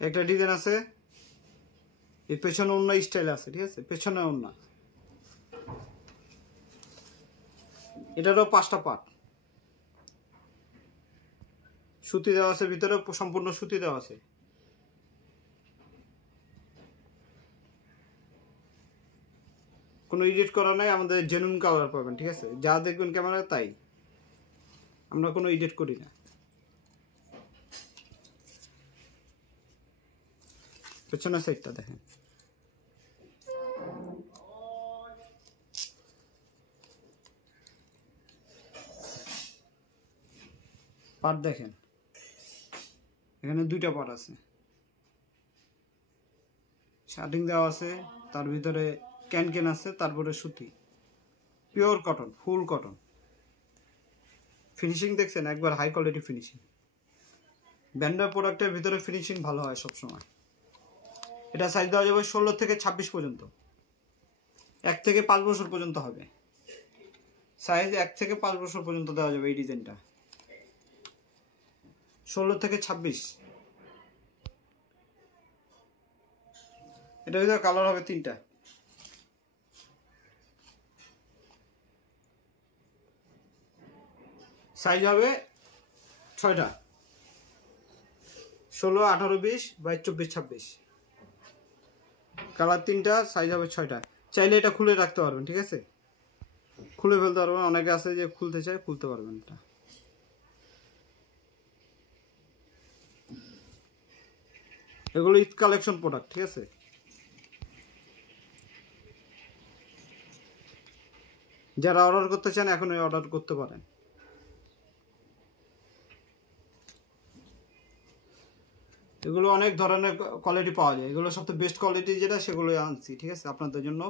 একটা ডিজাইন আছে, এর পেছনে অন্য স্টাইল আছে, ঠিক আছে, পেছনে অন্য। এটারও 5টা পার্ট, সুতি দেওয়া আছে ভিতরে, সম্পূর্ণ সুতি দেওয়া আছে। কোনো এডিট করা নাই, আমাদের জেনুইন কালার পাবেন, ঠিক আছে, যা দেখবেন ক্যামেরা তাই, আমরা কোনো এডিট করি না। পেছনের সাইডটা দেখেন, পার্ট দেখেন, এখানে 2টা পার্ট আছে, শার্টিং দেওয়া আছে, তার ভিতরে ক্যান আছে, তারপরে সুতি, পিওর কটন, ফুল কটন। ফিনিশিং দেখছেন, একবার হাই কোয়ালিটি ফিনিশিং। ব্র্যান্ডের প্রোডাক্টের ভিতরে ফিনিশিং ভালো হয় সবসময়। এটা সাইজ দেওয়া যাবে 16 থেকে 26 পর্যন্ত, 1 থেকে 5 বছর পর্যন্ত হবে সাইজ, 1 থেকে 5 বছর পর্যন্ত দেওয়া যাবে এই ডিজাইনটা, 16 থেকে 26। এটার ভিতরে কালার হবে 3টা, সাইজ হবে 6টা, 16, 18, 20, 22, 24, 26। কালার 3টা, সাইজ হবে 6টা। চাইলে এটা খুলে রাখতে পারবেন, ঠিক আছে, খুলে ফেলতে পারবেন, অনেকে আছে যে খুলতে চায়, খুলতে পারবেন। এটা এগুলো ঈদ কালেকশন প্রোডাক্ট, ঠিক আছে। যারা অর্ডার করতে চান এখনই অর্ডার করতে পারেন। এগুলো অনেক ধরনের কোয়ালিটি পাওয়া যায়, এগুলো সবথেকে বেস্ট কোয়ালিটি যেটা সেগুলো আনছি, ঠিক আছে, আপনাদের জন্য।